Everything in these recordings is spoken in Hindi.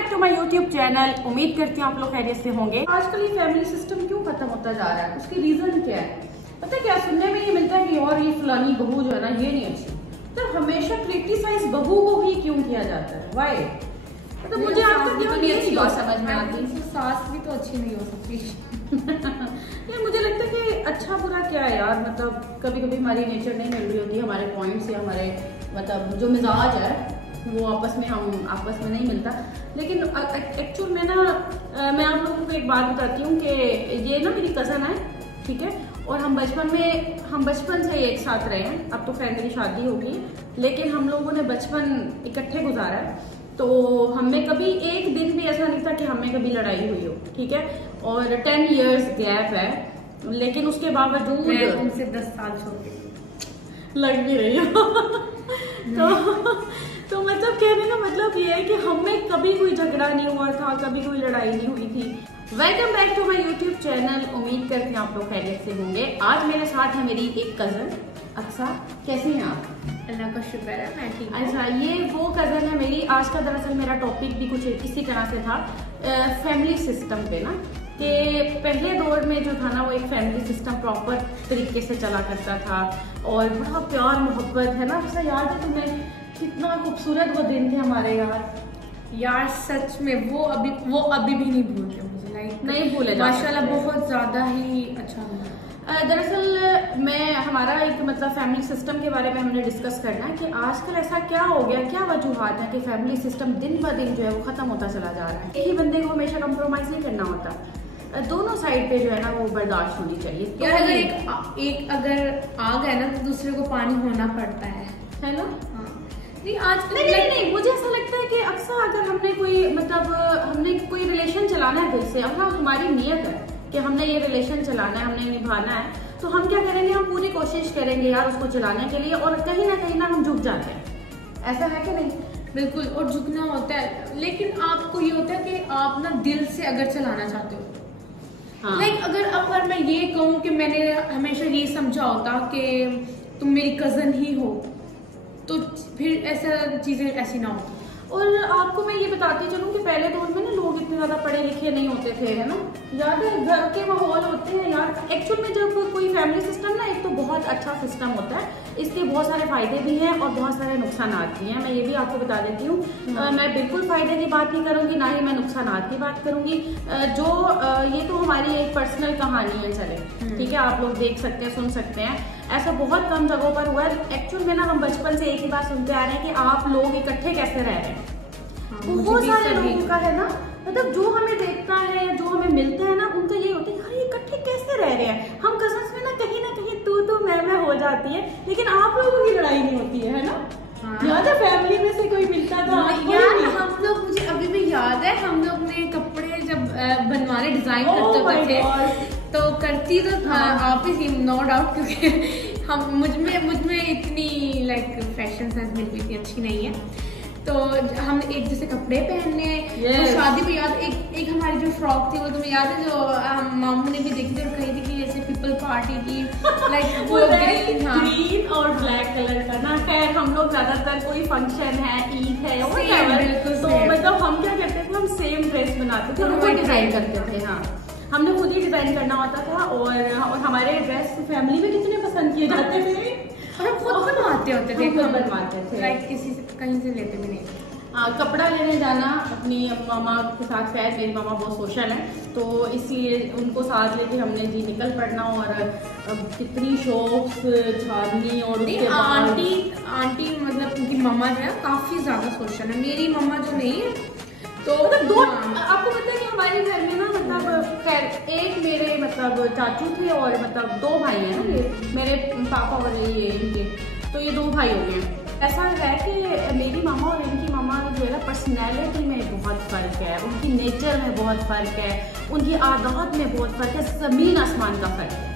Back to my YouTube channel. उम्मीद करती हूँ आप लोग खैरियत से होंगे। आजकल ये फैमिली सिस्टम क्यों खत्म होता जा रहा है, उसकी रीजन क्या है? पता है क्या सुनने में ये मिलता है कि और ये फलानी बहू जो है ना ये नहीं अच्छी। तो हमेशा क्रिटिसाइज बहू को ही क्यों किया जाता है? वाई? मतलब मुझे आज तक ये अच्छी बात समझ में आती, सास भी तो अच्छी नहीं हो सकती। ये मुझे लगता है कि अच्छा बुरा क्या है यार, मतलब कभी कभी हमारी नेचर नहीं मिल रही होती, हमारे पॉइंट्स या हमारे मतलब जो मिजाज है वो हम आपस में नहीं मिलता। लेकिन एक्चुअल में ना मैं आप लोगों को एक बात बताती हूँ कि ये ना मेरी कज़न है, ठीक है, और हम बचपन से एक साथ रहे हैं। अब तो खैर मेरी शादी होगी, लेकिन हम लोगों ने बचपन इकट्ठे गुजारा है। तो हमें कभी एक दिन भी ऐसा नहीं था कि हमें कभी लड़ाई हुई हो, ठीक है। और 10 इयर्स गैप है, लेकिन उसके बावजूद उनसे 10 साल छोटे लग भी रही हो। तो मतलब कहने का मतलब ये है कि हमें कभी कोई झगड़ा नहीं हुआ था, कभी कोई लड़ाई नहीं हुई थी। Welcome back to my YouTube channel. उम्मीद करती हूँ आप लोग खैरियत से होंगे। आज मेरे साथ है मेरी एक कजन अक्सा। कैसे हैं आप? अल्लाह का शुक्र है, मैं ठीक हूं। अच्छा, ये वो कजन है मेरी। आज का दरअसल मेरा टॉपिक भी कुछ इसी तरह से था, फैमिली सिस्टम पे ना, कि पहले दौर में जो था ना वो एक फैमिली सिस्टम प्रॉपर तरीके से चला करता था और बड़ा प्यार मोहब्बत है ना। ऐसा याद है तुम्हें कितना खूबसूरत वो दिन थे हमारे यार सच में वो अभी भी नहीं भूलते मुझे, लाइक नहीं भूले माशाल्लाह बहुत ज्यादा ही अच्छा हुआ। दरअसल मैं हमारा एक मतलब फैमिली सिस्टम के बारे में हमने डिस्कस करना है कि आजकल ऐसा क्या हो गया, क्या वजूहात है कि फैमिली सिस्टम दिन ब दिन जो है वो खत्म होता चला जा रहा है। एक ही बंदे को हमेशा कंप्रोमाइज नहीं करना होता, दोनों साइड पे जो है ना वो बर्दाश्त होनी चाहिए। तो यार अगर एक अगर आग है ना तो दूसरे को पानी होना पड़ता है ना। नहीं आज नहीं, मुझे ऐसा लगता है कि अक्सर अगर हमने कोई रिलेशन चलाना है दिल से, अब हमारी नियत है कि हमने ये रिलेशन चलाना है, हमने निभाना है, तो हम क्या करेंगे, हम पूरी कोशिश करेंगे यार उसको चलाने के लिए, और कहीं ना हम झुक जाते हैं। ऐसा है कि नहीं? बिल्कुल, और झुकना होता है, लेकिन आपको ये होता है कि आप ना दिल से अगर चलाना चाहते हो। हाँ। लाइक अगर मैं ये कहूँ कि मैंने हमेशा ये समझा होता कि तुम मेरी कजन ही हो, तो फिर ऐसा चीजें ऐसी ना होती। और आपको मैं ये बताती चलूँ कि पहले दौर में ना लोग इतने ज्यादा पढ़े लिखे नहीं होते थे, है ना। याद है घर के माहौल होते हैं यार। एक्चुअल में जब कोई फैमिली सिस्टम ना, एक तो बहुत अच्छा सिस्टम होता है, इसके बहुत सारे फायदे भी हैं और बहुत सारे नुकसान भी हैं। मैं ये भी आपको बता देती हूँ, मैं बिल्कुल फायदे की बात नहीं करूंगी, ना ही मैं नुकसान की बात करूंगी। ये तो हमारी एक पर्सनल कहानी है, चले ठीक है, आप लोग देख सकते हैं, सुन सकते हैं। ऐसा बहुत कम जगहों पर हुआ है। एक्चुअल में ना हम बचपन से एक ही बात सुनते आ रहे हैं कि आप लोग इकट्ठे कैसे रह रहे हैं। बहुत सारे लोगों का है ना, मतलब जो हमें देखता है या जो हमें मिलता है ना, उनका यही होता है यार ये इकट्ठे कैसे रह रहे हैं। हम कजन्स में ना कहीं तू मैं हो जाती है, लेकिन आप लोगों की लड़ाई नहीं होती है ना। हाँ। याद है फैमिली में से कोई मिलता था यार, हम लोग, मुझे अभी भी याद है, हम लोग ने कपड़े जब बनवाने डिजाइन करते थे तो करती तो आप ही थी, नो डाउट, क्योंकि मुझ में इतनी लाइक फैशन सेंस बिल्कुल इतनी अच्छी नहीं है। तो हम एक जैसे कपड़े पहनने, तो शादी में याद एक हमारी जो फ्रॉक थी वो तुम्हें याद है, जो मामू ने भी देखी थी और कही थी कि जैसे पीपल पार्टी की, लाइक वो ग्रीन और ब्लैक कलर का ना। खैर हम लोग ज्यादातर कोई फंक्शन है, ईद है, तो मतलब हम क्या करते थे, हम सेम ड्रेस बनाते थे और वो डिजाइन करते थे। हाँ, हमने खुद ही डिजाइन करना होता था, और हमारे ड्रेस फैमिली में कितने पसंद किए जाते थे, और हम खुद बनवाते होते थे, खुद बनवाते थे, लाइक किसी से कहीं से लेते भी नहीं। कपड़ा लेने जाना अपनी मामा के साथ, खैर मेरी मामा बहुत सोशल है, तो इसलिए उनको साथ लेके हमने जी निकल पड़ना। और कितनी शॉप्स झाड़नी, और उसके आंटी मतलब उनकी मम्मा जो है काफी ज्यादा सोशल है, मेरी मम्मा जो नहीं है। तो मतलब दो, आपको पता है कि हमारे घर में ना मतलब खैर एक मेरे मतलब चाचू थे और मतलब 2 भाई हैं ना, ये मेरे पापा और ये इनके, तो ये 2 भाई हो गए। ऐसा है कि मेरी मामा और इनकी मामा जो है ना पर्सनैलिटी में बहुत फर्क है, उनकी नेचर में बहुत फर्क है, उनकी आदत में बहुत फर्क है, जमीन आसमान का फर्क है,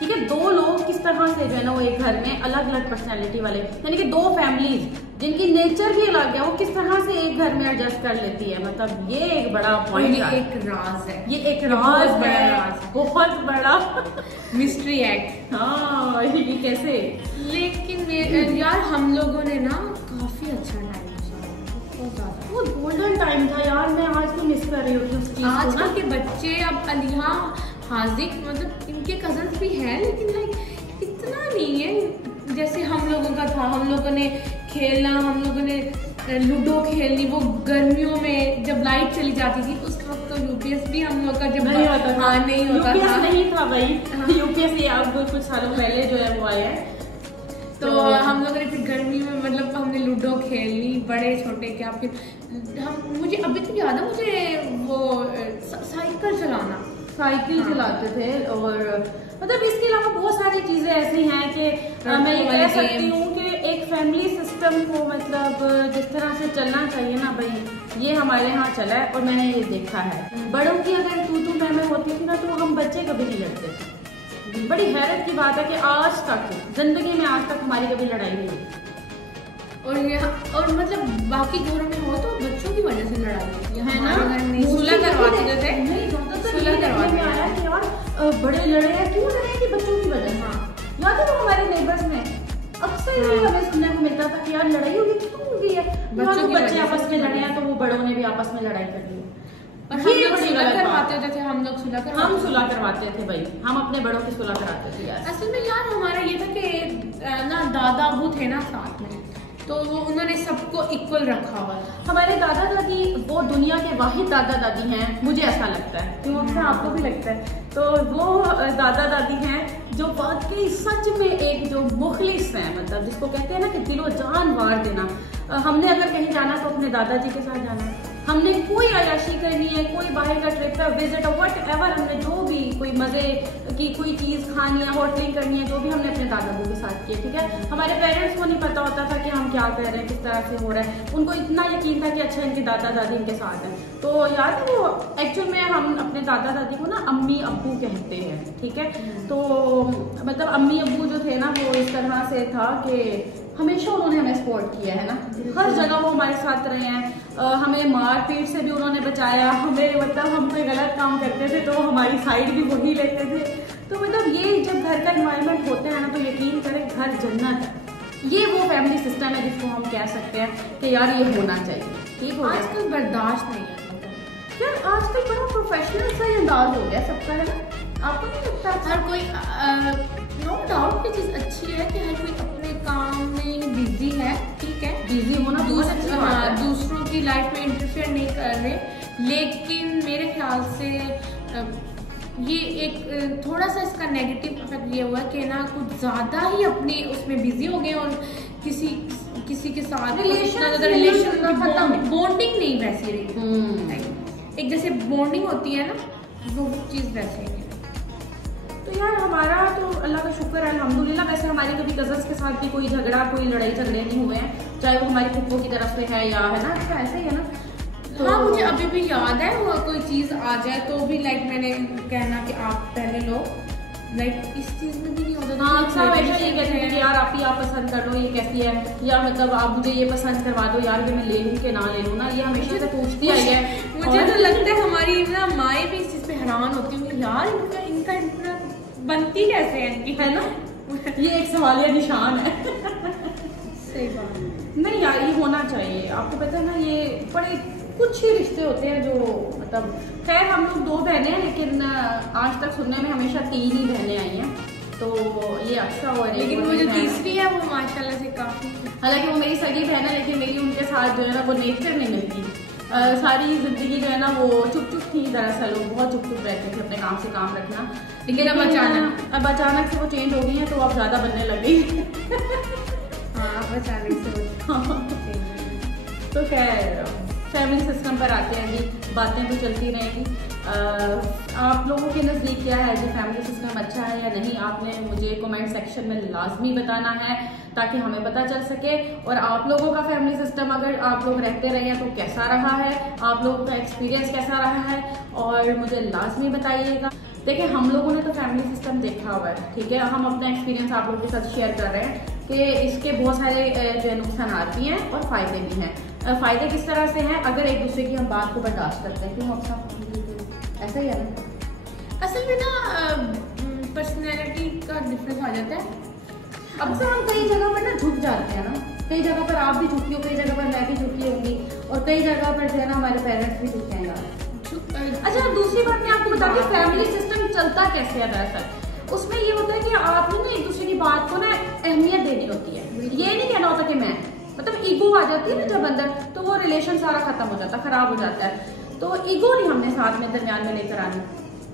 ठीक है। 2 लोग किस तरह से जो है ना वो एक घर में अलग अलग पर्सनैलिटी वाले, यानी कि 2 फैमिलीज जिनकी नेचर भी अलग है, वो किस तरह से एक घर में एडजस्ट कर लेती है। मतलब ये एक बड़ा पॉइंट है, एक राज है, ये एक राज है, बहुत बड़ा मिस्ट्री एक्ट। हाँ, ये कैसे। लेकिन यार हम लोगों ने ना काफी अच्छा टाइम, बहुत ज्यादा, वो गोल्डन टाइम था यार। मैं कर रही होती उस चीज को। आजकल के बच्चे अब अलिहा हाजिक मतलब इनके कजन्स भी हैं, लेकिन लाइक इतना नहीं है जैसे हम लोगों का था। हम लोगों ने खेलना, हम लोगों ने लूडो खेलनी, वो गर्मियों में जब लाइट चली जाती थी उस वक्त तो यूपीएस भी हम लोग का जब नहीं होता था। हाँ नहीं होता यूपीएस था, नहीं था भाई। यूपीएस अब कुछ सालों पहले जो है वो आया है। तो हम लोगों ने फिर गर्मी में मतलब हमने लूडो खेलनी, बड़े छोटे क्या। फिर हम मुझे अभी तक याद है मुझे वो साइकिल चलाते थे। और मतलब इसके अलावा बहुत सारी चीजें ऐसी हैं कि मैं ये कह सकती हूँ कि एक फैमिली सिस्टम को मतलब जिस तरह से चलना चाहिए ना भाई, ये हमारे यहाँ चला है और मैंने ये देखा है। बड़ों की अगर तू मैं होती थी ना तो हम बच्चे कभी नहीं लड़ते थे। बड़ी हैरत की बात है कि आज तक जिंदगी में आज तक हमारी कभी लड़ाई नहीं हुई। और मतलब बाकी घरों में हो तो बच्चों की वजह से लड़ाई होती है ना, सुलह करवाते थे। सुलह करवाते आया कि यार बड़े लड़े हैं, क्यों लड़े हैं? कि बच्चों की वजह से। याद है वो हमारे नेबर्स में अक्सर ये हमें सुनने को मिलता था कि यार लड़ाई होगी, क्यों हो गई है? बच्चे आपस में लड़े हैं तो वो बड़ों ने भी आपस में लड़ाई कर ली। और हम लोग सुलह करवाते थे, हम सुलह करवाते थे भाई, हम अपने बड़ों की सुलह कराते थे यार। असल में यार हमारा ये था कि ना दादा अबू थे ना साथ में, तो उन्होंने सबको इक्वल रखा हुआ था। हमारे दादा दादी वो दुनिया के वाहिद दादा दादी हैं, मुझे ऐसा लगता है। क्यों अक्सर आपको भी लगता है? तो वो दादा दादी हैं जो वाकई सच में एक जो मुखलिस हैं, मतलब जिसको कहते हैं ना कि दिलो जान वार देना। हमने अगर कहीं जाना तो अपने दादाजी के साथ जाना है। हमने कोई अयाशी करनी है, कोई बाहर का ट्रिप है, विजिट वट एवर, हमने जो भी कोई मजे की कोई चीज खानी है, होटलिंग करनी है, जो भी हमने अपने दादा दादी के साथ किया। ठीक है, हमारे पेरेंट्स को नहीं पता होता था कि हम क्या कर रहे हैं, किस तरह से हो रहा है। उनको इतना यकीन था कि अच्छा इनके दादा दादी इनके साथ हैं। तो याद है वो एक्चुअल में हम अपने दादा दादी को ना अम्मी अब्बू कहते हैं। ठीक है, तो मतलब अम्मी अब्बू जो थे ना वो इस तरह से था कि हमेशा उन्होंने हमें सपोर्ट किया है ना, हर जगह वो हमारे साथ रहे हैं। हमें मार पीट से भी उन्होंने बचाया, हमें मतलब हम कोई गलत काम करते थे तो हमारी साइड भी वही लेते थे। तो मतलब ये जब घर का इन्वायरमेंट होता है ना तो यकीन करें घर जन्नत है। ये वो फैमिली सिस्टम है जिसको हम कह सकते हैं कि यार ये होना चाहिए। ठीक हो, आजकल बर्दाश्त नहीं है यार, आजकल बड़ा प्रोफेशनल सा अंदाज हो गया सबका, है ना? आपको नहीं लगता? हर कोई नो डाउट ये चीज अच्छी है कि हर कोई अपने काम में बिजी है। ठीक है, बिजी होना बहुत अच्छी बात है, दूसरों की लाइफ में इंटरफेयर नहीं कर रहे। लेकिन मेरे ख्याल से ये एक थोड़ा सा इसका नेगेटिव इफेक्ट ये हुआ कि ना कुछ ज्यादा ही अपने उसमें बिजी हो गए और किसी के साथ रिलेशन बॉन्डिंग नहीं वैसी रही। एक जैसे बॉन्डिंग होती है ना वो चीज वैसे है। तो यार हमारा तो अल्लाह का शुक्र है अल्हम्दुलिल्लाह। वैसे हमारी कभी कजन्स के साथ भी कोई झगड़ा कोई लड़ाई झगड़े नहीं हुए हैं, चाहे वो हमारी फुप्पो की तरफ से है या है ना, अच्छा ऐसे ही है ना। तो हाँ मुझे अभी भी याद है वो कोई चीज आ जाए तो भी लाइक मैंने कहना कि आप पहले लो, लाइक इस चीज में भी नहीं होता। हाँ अच्छा, हमेशा ये कहते हैं कि यार आप ही आप पसंद कर लो, ये कैसी है, या मतलब आप मुझे ये पसंद करवा दो यार, ये मैं ले लूँ कि ना ले लूँ ना, ये हमेशा से पूछती आई है। मुझे तो लगता है हमारी ना माएँ भी इस चीज पे हैरान होती होंगी, यार इनका इतना बनती कैसे है इनकी, है ना? ये एक सवालिया निशान है। सही बात नहीं यार, ये होना चाहिए। आपको पता है ना, ये बड़े कुछ ही रिश्ते होते हैं जो मतलब, खैर हम लोग 2 बहनें हैं लेकिन आज तक सुनने में हमेशा 3 ही बहनें आई हैं, तो ये अच्छा हुआ। लेकिन वो जो तीसरी है वो माशाल्लाह से काफी, हालांकि वो मेरी सगी बहन है लेकिन मेरी उनके साथ जो है ना वो नेचर नहीं मिलती। सारी जिंदगी जो है ना वो चुप चुप थी, दरअसल वो बहुत चुप चुप रहते थे, अपने काम से काम रखना। लेकिन अब अचानक से वो चेंज हो गई हैं तो अब ज्यादा बनने लग गई। हाँ अचानक से तो खैर फैमिली सिस्टम पर आते हैं जी, बातें तो चलती रहेंगी। आप लोगों के नज़दीक क्या है जी, फैमिली सिस्टम अच्छा है या नहीं? आपने मुझे कमेंट सेक्शन में लाजमी बताना है ताकि हमें पता चल सके। और आप लोगों का फैमिली सिस्टम अगर आप लोग रहते रहे हैं तो कैसा रहा है, आप लोगों का एक्सपीरियंस कैसा रहा है, और मुझे लाजमी बताइएगा। देखिए हम लोगों ने तो फैमिली सिस्टम देखा हुआ है, ठीक है, हम अपना एक्सपीरियंस आप लोगों के साथ शेयर कर रहे हैं कि इसके बहुत सारे जो नुकसान भी हैं और फ़ायदे भी हैं। फ़ायदे किस तरह से हैं? अगर एक दूसरे की हम बात को बर्दाश्त करते हैं। क्यों अक्सर ऐसा ही है ना? असल में ना पर्सनैलिटी का डिफरेंस आ जाता है। अक्सर हम कई जगह पर ना झुक जाते हैं ना, कई जगह पर आप भी झुकी हो, कई जगह पर मैं भी झुकी होंगी, और कई जगह पर जो है ना हमारे पेरेंट्स भी झुके हैं यार। अच्छा, दूसरी बात मैं आपको बताती हूँ फैमिली सिस्टम चलता कैसे है दरअसल। उसमें ये होता है कि आपने ना एक दूसरे की बात को ना अहमियत देनी होती है। ये नहीं कहना होता कि मैं, मतलब ईगो आ जाती है ना जब अंदर, तो वो रिलेशन सारा खत्म हो जाता है, खराब हो जाता है। तो ईगो नहीं हमने साथ में दरमियान में लेकर आनी,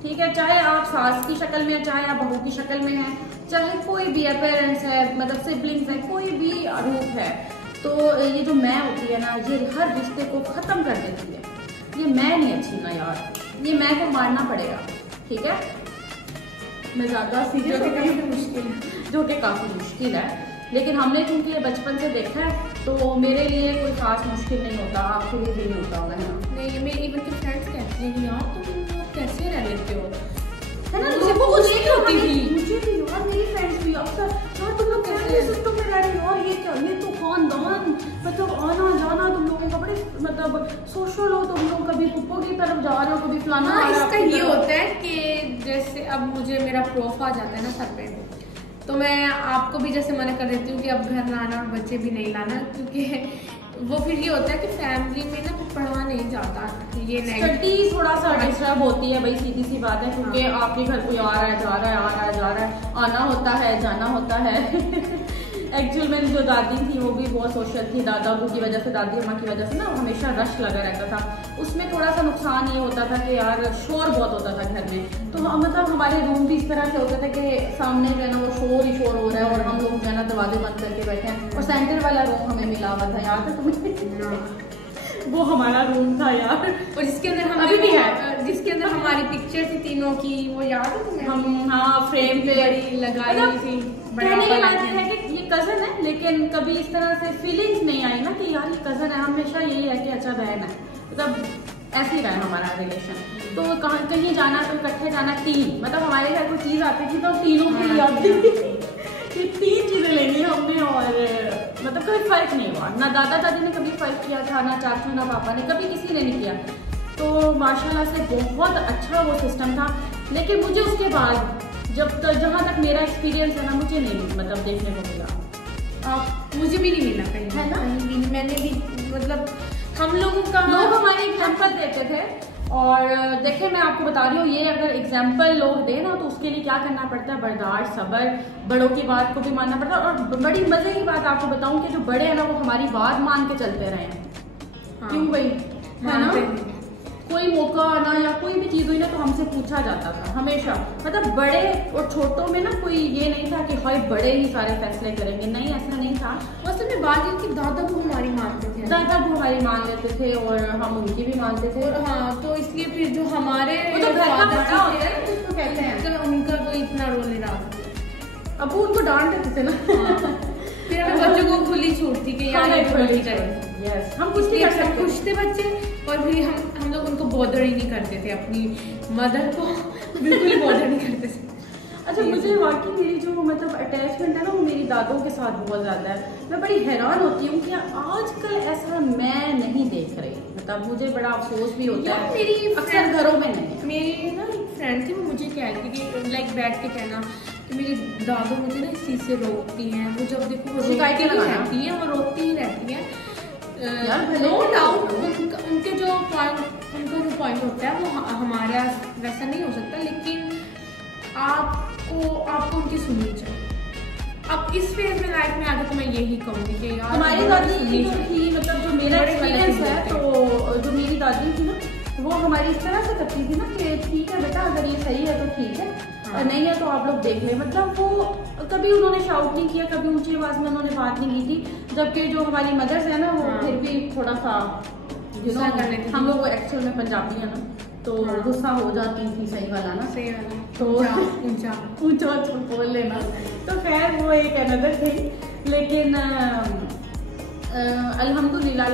ठीक है। चाहे आप सास की शक्ल में, चाहे आप बहू की शक्ल में हैं, चाहे कोई भी है, पेरेंट्स है, मतलब सिबलिंग्स है, कोई भी रूप है, तो ये जो मैं होती है ना, ये हर रिश्ते को खत्म कर देती है। ये मैं नहीं अच्छी ना यार, ये मैं को मारना पड़ेगा, ठीक है। मैं ज्यादा सीरियस हो गई, जो कि काफी मुश्किल है, लेकिन हमने क्योंकि ये बचपन से देखा है, तो मेरे लिए कोई खास मुश्किल नहीं होता, आपके लिए भी नहीं होता होगा ना। नहीं, मेरे इवन के फ्रेंड्स कहते हैं कि यार तुम कैसे रह लेते हो, है ना। लोगों को नहीं होती थी, मुझे भी यार, मेरी फ्रेंड्स भी अक्सर यार तुम लोग कैसे सिस्टम में रह रहे हो, और ये क्या, ये तो खानदान, मतलब आना जाना तुम लोगों का बड़े मतलब सोशल हो, तुम लोग कभी पुप्पो की तरफ जा रहे हो, कभी फलाना। हाँ, इसका ये होता है कि जैसे अब मुझे मेरा प्रोफ आ जाता है ना सर पे, तो मैं आपको भी जैसे मना कर देती हूँ कि अब घर ना आना और बच्चे भी नहीं लाना, क्योंकि वो फिर ये होता है कि फैमिली में ना पढ़वा नहीं जाता, ये स्टडी थोड़ा सा डिस्टर्ब होती है भाई, सीधी सी बात है, क्योंकि आपके घर कोई आ रहा है, जा रहा है, आ रहा है, जा रहा है, आना होता है, जाना होता है। एक्चुअल में जो दादी थी वो भी बहुत सोशल थी, दादा अबू की वजह से, दादी अम्मा की वजह से ना हमेशा रश लगा रहता था। उसमें थोड़ा सा नुकसान ये होता था कि यार शोर बहुत होता था घर में, तो मतलब हमारे रूम भी इस तरह से होते थे कि सामने जो है ना वो शोर ही शोर हो रहा है, और हम लोग जो है ना दरवाजे बंद करके बैठे हैं, और सेंटर वाला रूम हमें मिला हुआ था, याद है तुम्हें? वो हमारा रूम था यार, और जिसके अंदर हम अभी भी है, जिसके अंदर हमारी पिक्चर थी तीनों की, वो याद है तुम्हें? हम हाँ फ्रेम पे बड़ी लगाई हुई थी, कहने की बात है कि ये कजन है, लेकिन कभी इस तरह से फीलिंग्स नहीं आई ना कि यार ये कजन है, हमेशा यही है कि अच्छा बहन है, मतलब ऐसे ही रहा हमारा रिलेशन। तो कहीं जाना तो इकट्ठे जाना, तीन मतलब हमारे घर कोई चीज आती थी तो तीनों के लिए आती थी कि तीन चीजें लेनी है हमने, और मतलब कोई फर्क नहीं हुआ, ना दादा दादी ने कभी फर्क किया था, ना चाचू ना पापा ने, कभी किसी ने नहीं किया। तो माशाल्लाह से बहुत अच्छा वो सिस्टम था। लेकिन मुझे उसके बाद जहाँ तक मेरा एक्सपीरियंस है ना, मुझे नहीं मतलब देखने को मिला, मुझे भी नहीं मिला कहीं, है ना। मैंने भी मतलब हम लोगों का, लोग हमारे एग्जाम्पल देते थे, और देखिए मैं आपको बता रही हूँ, ये अगर एग्जाम्पल लोग दे ना, तो उसके लिए क्या करना पड़ता है, बर्दाश्त, सब्र, बड़ों की बात को भी मानना पड़ता है। और बड़ी मजे की बात आपको बताऊं कि जो बड़े हैं ना, वो हमारी बात मान के चलते रहे हैं। हाँ, क्यों भाई, है ना। कोई मौका आना या कोई भी चीज हुई ना, तो हमसे पूछा जाता था हमेशा, मतलब बड़े और छोटों में ना कोई ये नहीं था कि हाय बड़े ही सारे फैसले करेंगे, नहीं ऐसा नहीं था। असल में बात ये कि दादा को हमारी मानते थे, दादा को हमारी मान लेते थे, और हम उनकी भी मानते थे। और हाँ, तो इसलिए फिर जो हमारे तो कहते हैं, तो उनका कोई इतना रोल नहीं रहा, अब उनको डांट देते थे ना। फिर हमें बच्चों को खुली छूट थी कि यार हम कुछ नहीं कर सकते, खुश थे बच्चे, और फिर हम लोग उनको बॉदर ही नहीं करते थे, अपनी मदर को बिल्कुल ही बॉदर नहीं करते थे। अच्छा, मुझे वाकई मेरी जो मतलब अटैचमेंट है ना, वो मेरी दादों के साथ बहुत ज्यादा है। मैं बड़ी हैरान होती हूँ कि आजकल ऐसा मैं नहीं देख रही, मतलब मुझे बड़ा अफसोस भी होता है, मेरी अक्सर घरों में नहीं। मेरी ना एक फ्रेंड थी, वो मुझे कह रही थी कि लाइक बैठ के कहना कि मेरी दादू मुझे ना इस चीज से रोकती हैं, वो जब देखो वो शिकायतें रहती हैं, वो रोकती ही रहती हैं। नो डाउट उनके जो पॉइंट होता है वो हमारा वैसा नहीं हो सकता, लेकिन आपको उनकी सुननी चाहिए। अब इस फेज में लाइफ में आगे तो मैं यही कहूँगी कि यार हमारी दादी जो थी, मतलब जो मेरा एक्सपीरियंस है, तो जो मेरी दादी थी ना, वो हमारी इस तरह से करती थी ना कि ठीक है बेटा, अगर ये सही है तो ठीक है, और नहीं है तो आप लोग देख लें। मतलब वो कभी उन्होंने शाउट नहीं किया, कभी ऊंची आवाज में उन्होंने बात नहीं की थी। जबकि जो हमारी मदर्स है ना, वो फिर भी थोड़ा सा हम लोग एक्चुअल में पंजाबी है ना, तो गुस्सा हो जाती थी, सही वाला ना, सही वाला, तो ऊंचा बोल लेना। तो खैर वो एक अनदर थिंग, लेकिन अल्हम्दुलिल्लाह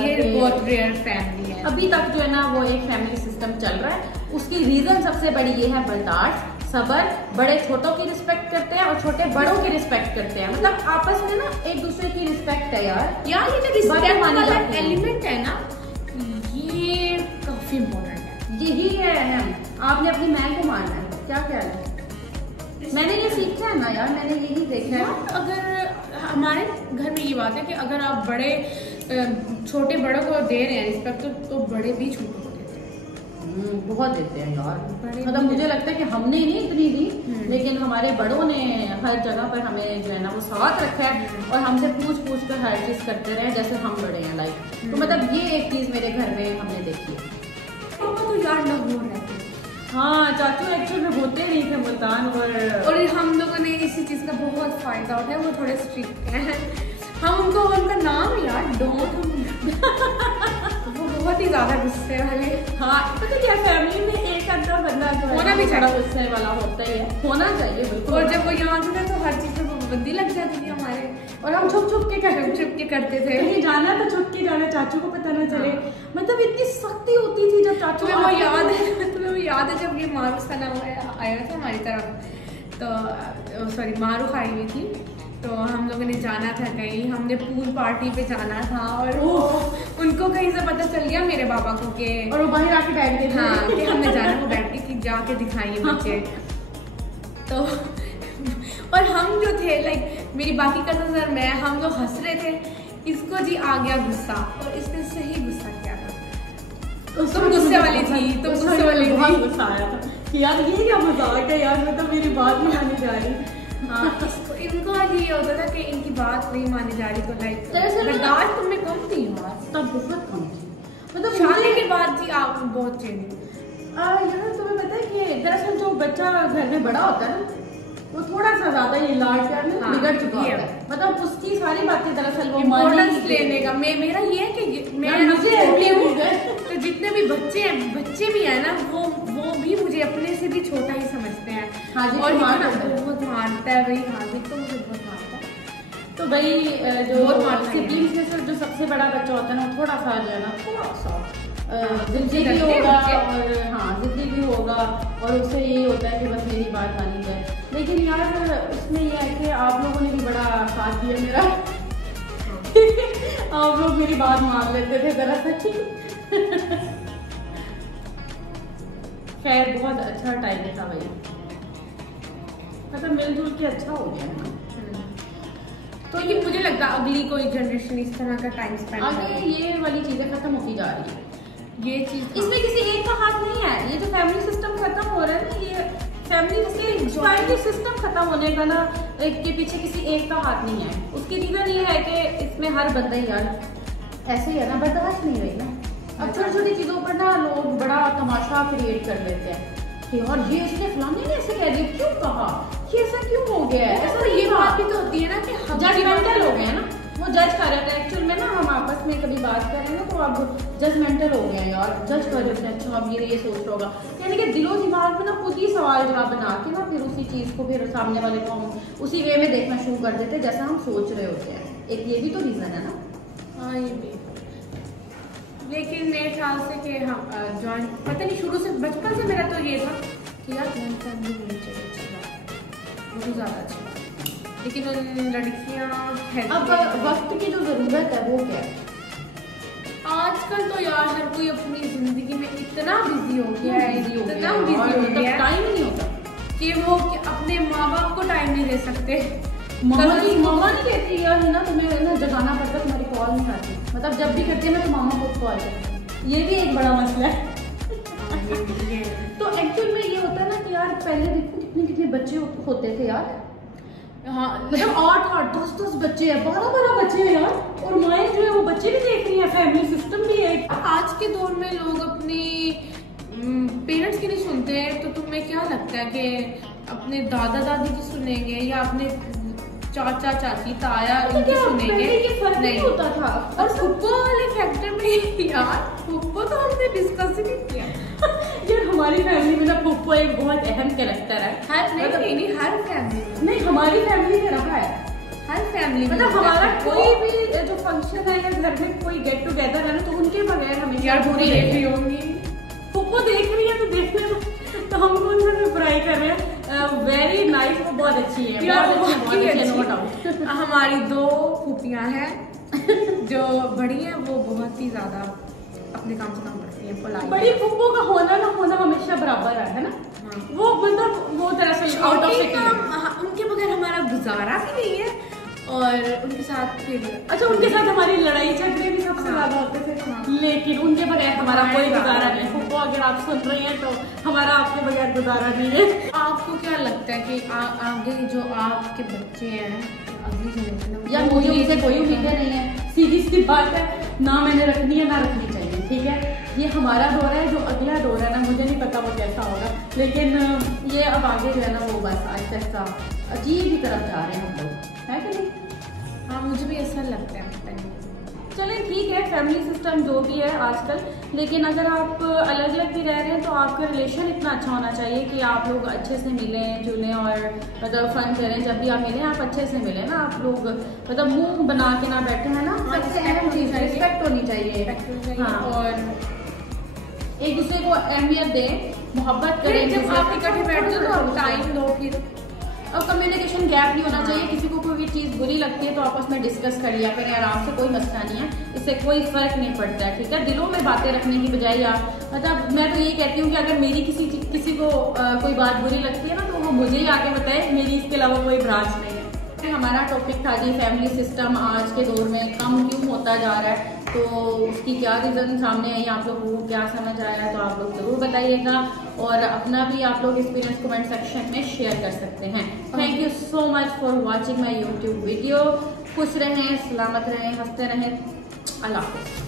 ये बहुत रेयर फैमिली है। अभी तक जो है ना वो एक फैमिली सिस्टम चल रहा है। उसकी रीजन सबसे बड़ी ये है बर्दाश्त, सबर, बड़े छोटों की रिस्पेक्ट करते हैं और छोटे बड़ों की रिस्पेक्ट करते हैं, मतलब आपस में ना एक दूसरे की रिस्पेक्ट है यार। ये जो रिस्पेक्ट वाला एलिमेंट है ना, ये काफी इम्पोर्टेंट है, यही है अहम। आपने अपनी मैन को मानना है, क्या ख्याल है? मैंने ये सीखा है ना यार, मैंने यही देखा है। अगर हमारे घर में ये बात है कि अगर आप बड़े छोटे बड़ों को दे रहे हैं रिस्पेक्ट, तो बड़े भी छोटों को देते हैं। बहुत देते हैं यार। मतलब मुझे लगता है कि हमने नहीं इतनी दी, लेकिन हमारे बड़ों ने हर जगह पर हमें जो है ना वो साथ रखा है और हमसे पूछ कर हर चीज करते रहे जैसे हम बड़े हैं लाइफ। तो मतलब ये एक चीज मेरे घर में हमने देखी है। तो यार लोग हो रहे थे। हाँ, चाचू एक्चुअल में होते नहीं थे मुल्तान, और हम लोगों ने इसी चीज का बहुत फायदा उठाया। वो थोड़े स्ट्रिक्ट हैं, हम उनको उनका नाम यार डोंट वो बहुत ही ज्यादा गुस्से वाले। हाँ, पता क्या, फैमिली में एक आधा बंदा होना भी बड़ा गुस्से वाला होता ही है, होना चाहिए बिल्कुल। और जब वो यहाँ आते थे तो हर चीज में पाबंदी लग जाती थी हमारे, और हम छुप छुप के करते थे। कहीं जाना तो छुप के जाना, चाचू को पता ना चले। मतलब इतनी सख्ती होती थी जब चाचू। तुम्हें वो याद है जब ये मारूफ सना आया था हमारी तरफ, तो सॉरी मारूफ आई हुई थी, तो हम लोगों ने जाना था कहीं, हमने पूल पार्टी पे जाना था और उनको कहीं से पता चल गया मेरे पापा को के, और वो बाहर आके बैठ गए। हाँ, कि हमने जाना, वो बैठ के कि जाके दिखाइए बच्चे। तो और हम जो थे लाइक मेरी बाकी कजन और मैं, हम लोग हंस रहे थे, इसको जी आ गया गुस्सा और इसने सही गुस्सा किया था। तुम गुस्से वाली थी, तुम गुस्से वाली, बहुत गुस्सा आया था कि यार ये क्या मजाक है यार, मतलब मेरी बात नहीं मानी जा रही। हाँ, इनको आज ये होता था कि इनकी बात नहीं मानी जा रही, तो लाइक बर्दाश्त तुम्हें कम थी यार, तब बहुत कम थी। मतलब शादी के बाद थी आप बहुत चेंज। यार तुम्हें पता है कि दरअसल जो बच्चा घर में बड़ा होता है ना, वो थोड़ा सा ज्यादा ये लाड प्यार में बिगड़ चुका होता है। मतलब उसकी सारी बातें दरअसल वो इम्पोर्टेंस लेने का मेरा ये है कि मैं मुझे तो जितने भी बच्चे भी है ना, वो भी मुझे अपने से भी छोटा ही समझते हैं। हाँ जी, और बहुत मारता है भाई, हाजिर तो मुझे बहुत मारता है। तो भाई जो सिबलिंग्स में से जो सबसे बड़ा बच्चा होता है ना, थोड़ा सा जो है ना, थोड़ा सा जिद्दी भी होगा, और हाँ जिद्दी भी होगा, और उससे ये होता है कि बस मेरी बात मानी जाए। लेकिन यार उसमें यह है कि आप लोगों ने भी बड़ा साथ दिया मेरा। आप लोग मेरी बात मान लेते थे दरअसल। खैर बहुत अच्छा टाइम था भाई, मतलब मिलजुल के अच्छा हो गया है। तो ये मुझे लगता है अगली कोई जनरेशन इस तरह का टाइम स्पेंड आगे ये वाली चीजें खत्म होती जा रही है। ये चीज इसमें किसी एक का हाथ नहीं है। ये जो फैमिली सिस्टम खत्म हो रहा है ना, ये फैमिली सिस्टम खत्म होने का ना, के पीछे किसी एक का हाथ नहीं है। उसकी रीजन ये है कि इसमें हर बंदा यार ऐसे ही है ना, बर्दाश्त नहीं रही ना। अब छोटी छोटी चीजों पर ना लोग बड़ा तमाशा क्रिएट कर लेते हैं कि और ये इसने फलाने ने ऐसे कह दिया, क्यों कहा, ये ऐसा क्यों हो गया है, ऐसा। ये बात भी तो होती है ना कि जजमेंटल हो गए ना, वो जज कर रहे थे। एक्चुअल में ना हम आपस में कभी बात कर रहे हैं ना, तो अब जजमेंटल हो गए यार, जज कर रहे थे। अच्छा अब ये सोच रहा होगा, यानी कि दिलो दिमाग में ना खुद ही सवाल जवाब बना के ना, फिर उसी चीज को फिर सामने वाले को हम उसी वे में देखना शुरू कर देते जैसा हम सोच रहे होते हैं। एक ये भी तो रीजन है ना। हाँ ये भी, लेकिन मेरे ख्याल से कि हम जॉइंट, पता नहीं शुरू से बचपन से मेरा तो ये था कि यार जॉइंट फैमिली होनी चाहिए, अच्छी बात, बहुत ज़्यादा अच्छी बात। लेकिन उन लड़कियाँ अब वक्त की जो जरूरत है वो क्या है, आजकल तो यार हर कोई अपनी जिंदगी में इतना बिजी हो गया है, इतना बिजी हो गया है, टाइम नहीं होता कि वो अपने माँ बाप को टाइम नहीं दे सकते। मामा नहीं कहती यार ना, तुम्हें ना जगाना पड़ता, तुम्हारी कॉल नहीं आती। मतलब जब भी करते हैं ना तो मामा को कॉल करते हैं, ये भी एक बड़ा मसला है। तो एक्चुअल में ये होता है ना कि यार पहले देखो कितने बच्चे होते थे यार। हाँ, मतलब 8-8, 10-10 बच्चे हैं, 12-12 बच्चे हैं यार, और माएँ जो है वो बच्चे भी देख रही है, फैमिली सिस्टम भी है। आज के दौर में लोग अपने पेरेंट्स की नहीं सुनते हैं, तो तुम्हें क्या लगता है कि अपने दादा दादी की सुनेंगे या अपने चाचा चाची ताया इनकी सुनेंगे? नहीं होता था। और फुप्पो वाले फैक्टर में यार, फुप्पो तो हमने डिस्कस ही नहीं किया। यार हमारी फैमिली में ना फुप्पो एक बहुत अहम कैरेक्टर है। नहीं हर फैमिली नहीं, हमारी फैमिली में रहा है, हर फैमिली में। मतलब हमारा कोई भी जो फंक्शन है या घर में कोई गेट टुगेदर है ना, तो उनके बगैर हमें यार बुरी देख रही होंगी, फुप्पो देख रही है तो देखने तो हम उनसे बुराई कर रहे हैं। वेरी नाइस, वो बहुत अच्छी है, बहुत अच्छी, नो डाउट। हमारी 2 फूफियां हैं जो बड़ी है, वो बहुत ही ज्यादा अपने काम से काम करती हैं। बड़ी फुप्पो का होना ना होना हमेशा बराबर है ना। हाँ। वो मतलब वो दरअसल आउट ऑफ सिटी, उनके बगैर हमारा गुजारा भी नहीं है, और उनके साथ फिर अच्छा उनके साथ हमारी लड़ाई झगड़े भी सबसे ज्यादा होते थे। हाँ। लेकिन उनके बगैर हमारा कोई गुजारा नहीं। फुप्पो अगर आप सुन रहे हैं तो हमारा आपके बगैर गुजारा नहीं है। आपको क्या लगता है कि आगे जो आपके बच्चे हैं अगली जनरेशन या मुझे उनसे कोई उम्मीदें नहीं है, सीधी सी बात है, ना मैंने रखनी है ना रखनी चाहिए, ठीक है। ये हमारा दौर है, जो अगला दौर है ना मुझे नहीं पता वो कैसा होगा, लेकिन ये अब आगे जो है ना वो बस आहिस्ता आहिस्ता अजीब की तरफ जा रहे हैं हम लोग, है कि नहीं? हाँ मुझे भी ऐसा लगता है। चलें ठीक है, फैमिली सिस्टम जो भी है आजकल, लेकिन अगर आप अलग अलग भी रह रहे हैं तो आपका रिलेशन इतना अच्छा होना चाहिए कि आप लोग अच्छे से मिलें जुलें और मतलब फन करें। जब भी आप मिलें आप अच्छे से मिलें ना, आप लोग मतलब मुंह बना के ना बैठे हैं ना, सबसे अहम चीज़ है रिस्पेक्ट होनी चाहिए। हाँ, और एक दूसरे को अहमियत दें, मोहब्बत करें। जब आप इकट्ठे बैठते हो तो टाइम दो, फिर और कम्युनिकेशन गैप नहीं होना चाहिए। किसी को कोई भी चीज़ बुरी लगती है तो आपस में डिस्कस कर लिया करें आराम से, कोई मसला नहीं है, इससे कोई फर्क नहीं पड़ता है, ठीक है। दिलों में बातें रखने की बजाय आप मतलब मैं तो ये कहती हूँ कि अगर मेरी किसी को कोई बात बुरी लगती है ना तो वो मुझे ही आके बताए, मेरी इसके अलावा कोई ब्रांच नहीं है। हमारा टॉपिक था जी फैमिली सिस्टम आज के दौर में कम क्यों होता जा रहा है, तो उसकी क्या रीज़न सामने आई, आप लोगों को क्या समझ आया है तो आप लोग ज़रूर बताइएगा, और अपना भी आप लोग एक्सपीरियंस कमेंट सेक्शन में शेयर कर सकते हैं। Thank you so much for watching my YouTube video. खुश रहें, सलामत रहें, हंसते रहें। अल्लाह हाफ़िज़।